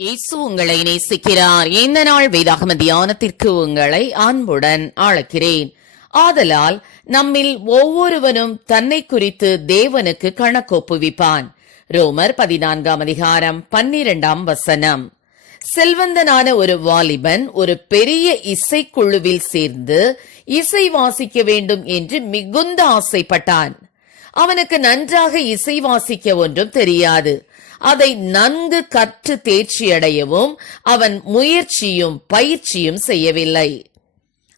இயேசு உங்களை நேசிக்கிறார். இந்த நாள் வேதாகம தியானத்திற்கு உங்களை அன்புடன் அழைக்கிறேன். ஆதலால் நம்மில் ஒவ்வொருவனும் தன்னை குறித்து தேவனுக்கு கணக்கொப்புவிப்பான். ரோமர் 14 அதிகாரம் 12 வசனம். செல்வந்தனான ஒரு வாலிபன் ஒரு பெரிய இசைக்குழுவில் சேர்ந்து இசை வாசிக்க வேண்டும் என்று மிகுந்த ஆசைப்பட்டான். அவனுக்கு நன்றாக இசை வாசிக்க ஒன்றும் தெரியாது. அதை நன்கு கற்று தேர்ச்சியடையவும் அவன் முயற்சியும் பயிற்சியும் செய்யவில்லை.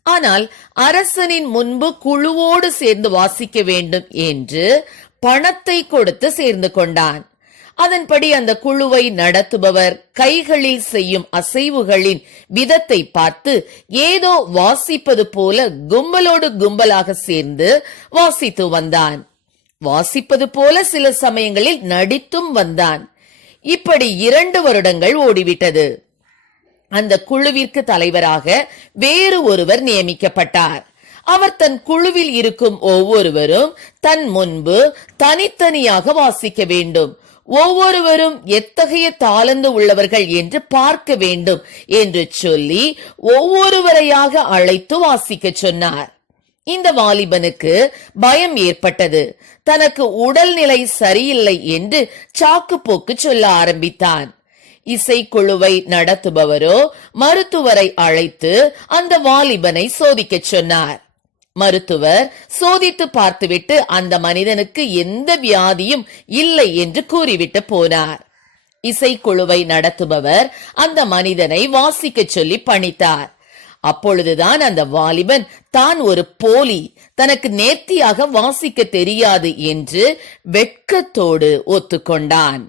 ஆனால் அரசனின் முன்பு குழுவோடு சேர்ந்து வாசிக்க வேண்டும் என்று பணத்தை கொடுத்து சேர்ந்து கொண்டான். அதன்படி அந்த குழுவை நடத்துபவர் கைகளில் செய்யும் அசைவுகளின் விதத்தை பார்த்து ஏதோ வாசிப்பது போல கும்பலோடு கும்பலாக சேர்ந்து வாசித்து வந்தான். வாசிப்பது போல சில சமயங்களில் நடித்தும் வந்தான். இப்படி 2 வருடங்கள் ஓடிவிட்டது. அந்த குழுவிற்கு தலைவராக வேறு ஒருவர் நியமிக்கப்பட்டார். அவர் தன் குழுவில் இருக்கும் ஒவ்வொருவரும் தன் முன்பு தனித்தனியாக வாசிக்க வேண்டும். ஒவ்வொருவரும் எத்தகைய தாளந்து உள்ளவர்கள் என்று பார்க்க வேண்டும் என்று சொல்லி ஒவ்வொருவரையாக அழைத்து வாசிக்க சொன்னார். இந்த வாலிபனுக்கு பயம் ஏற்பட்டது. தனக்கு உடல்நிலை சரியில்லை என்று சாக்கு போக்கு சொல்ல ஆரம்பித்தான். இசைக்குழுவை நடத்துபவரோ மருத்துவரை அழைத்து அந்த வாலிபனை சோதிக்க சொன்னார். மருத்துவர் சோதித்து பார்த்துவிட்டு அந்த மனிதனுக்கு எந்த வியாதியும் இல்லை என்று கூறிவிட்டு போனார். இசைக்குழுவை நடத்துபவர் அந்த மனிதனை வாசிக்க சொல்லி பணித்தார். அப்பொழுதுதான் அந்த வாலிபன் தான் ஒரு போலி, தனக்கு நேர்த்தியாக வாசிக்க தெரியாது என்று வெட்கத்தோடு ஒத்துக்கொண்டான்.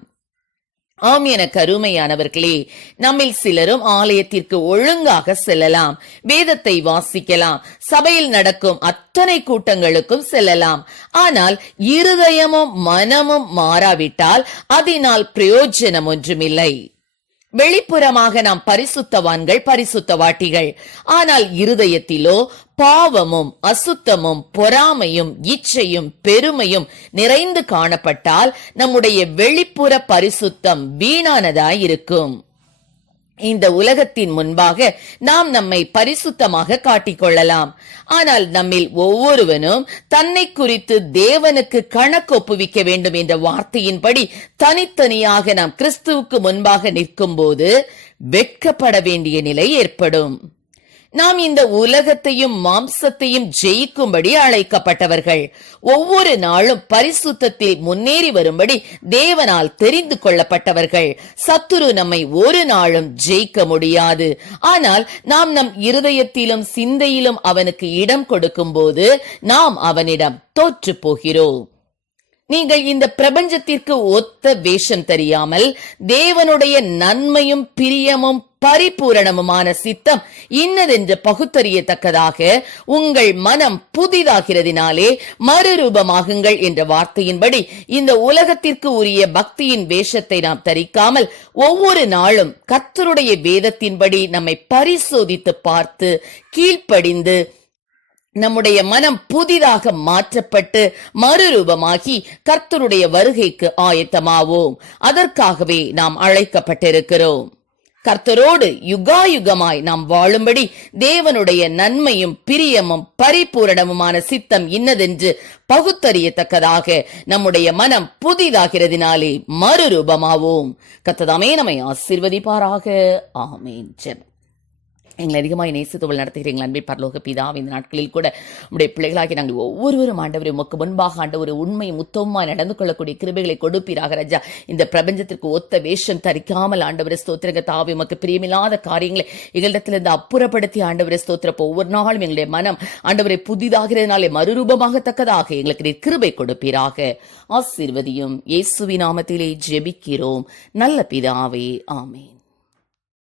ஆம், என கருமையானவர்களே, நம்மில் சிலரும் ஆலயத்திற்கு ஒழுங்காக செல்லலாம், வேதத்தை வாசிக்கலாம், சபையில் நடக்கும் அத்தனை கூட்டங்களுக்கும் செல்லலாம். ஆனால் இருதயமும் மனமும் மாறாவிட்டால் அதனால் பிரயோஜனம் ஒன்றுமில்லை. வெளிப்புறமாக நாம் பரிசுத்தவான்கள், பரிசுத்தவாட்டிகள். ஆனால் இருதயத்திலோ பாவமும் அசுத்தமும் பொறாமையும் இச்சையும் பெருமையும் நிறைந்து காணப்பட்டால் நம்முடைய வெளிப்புற பரிசுத்தம் வீணானதாயிருக்கும். இந்த உலகத்தின் முன்பாக நாம் நம்மை பரிசுத்தமாக காட்டிக்கொள்ளலாம். ஆனால் நம்மில் ஒவ்வொருவனும் தன்னை குறித்து தேவனுக்கு கணக்கு ஒப்புவிக்க வேண்டும் என்ற வார்த்தையின்படி தனித்தனியாக நாம் கிறிஸ்துவுக்கு முன்பாக நிற்கும் போது வெட்கப்பட வேண்டிய நிலை ஏற்படும். நாம் இந்த உலகத்தையும் மாம்சத்தையும் ஜெயிக்கும்படி அழைக்கப்பட்டவர்கள். ஒவ்வொரு நாளும் பரிசுத்தத்தில் முன்னேறி வரும்படி தேவனால் தெரிந்து கொள்ளப்பட்டவர்கள். சத்துரு நம்மை ஒரு நாளும் ஜெயிக்க முடியாது. ஆனால் நாம் நம் இருதயத்திலும் சிந்தையிலும் அவனுக்கு இடம் கொடுக்கும் போது நாம் அவனிடம் தோற்று போகிறோம். நீங்கள் இந்த பிரபஞ்சத்திற்கு ஒத்த வேஷம் தெரியாமல் தேவனுடைய நன்மையும் பிரியமும் பரிபூரணமுமான சித்தம் இன்னதென்று பகுத்தறியத்தக்கதாக உங்கள் மனம் புதிதாகிறதினாலே மறுரூபமாகுங்கள் என்ற வார்த்தையின்படி இந்த உலகத்திற்கு உரிய பக்தியின் வேஷத்தை நாம் தரிக்காமல் ஒவ்வொரு நாளும் கர்த்தருடைய வேதத்தின்படி நம்மை பரிசோதித்து பார்த்து கீழ்ப்படிந்து நம்முடைய மனம் புதிதாக மாற்றப்பட்டு மறுரூபமாகி கர்த்தருடைய வருகைக்கு ஆயத்தமாவோம். அதற்காகவே நாம் அழைக்கப்பட்டிருக்கிறோம். கர்த்தரோடு யுகாயுகமாய் நாம் வாழும்படி தேவனுடைய நன்மையும் பிரியமும் பரிபூரணமுமான சித்தம் இன்னதென்று பகுத்தறியத்தக்கதாக நம்முடைய மனம் புதிதாகிறதினாலே மறுரூபமாவோம். கர்த்தர் நம்மை ஆசீர்வதிப்பாராக. ஆமென். ஜெபம். எங்களை அதிகமாக நேசித்தவள் நடத்துகிறீங்களா அன்பே பரலோக பிதாவே, இந்த நாட்களில் கூட உடைய பிள்ளைகளாகி நாங்கள் ஒவ்வொருவரும் ஆண்டவரை உமக்கு முன்பாக ஆண்டவர் உண்மை முத்தமாய் நடந்து கொள்ளக்கூடிய கிருபைகளை கொடுப்பீராக ராஜா. இந்த பிரபஞ்சத்திற்கு ஒத்த வேஷம் தரிக்காமல் ஆண்டவரை ஸ்தோத்திரங்க தாவே, உமக்கு பிரியமில்லாத காரியங்களை எங்களிடத்திலிருந்து அப்புறப்படுத்தி ஆண்டவரை ஸ்தோத்திரப்போ ஒவ்வொரு நாளும் எங்களுடைய மனம் ஆண்டவரை புதிதாகிறதுனாலே மறுரூபமாகத்தக்கதாக எங்களுக்கு நீர் கிருபை கொடுப்பீராக. ஆசீர்வதியும். இயேசுவின் நாமத்திலே ஜெபிக்கிறோம் நல்ல பிதாவே. ஆமென்.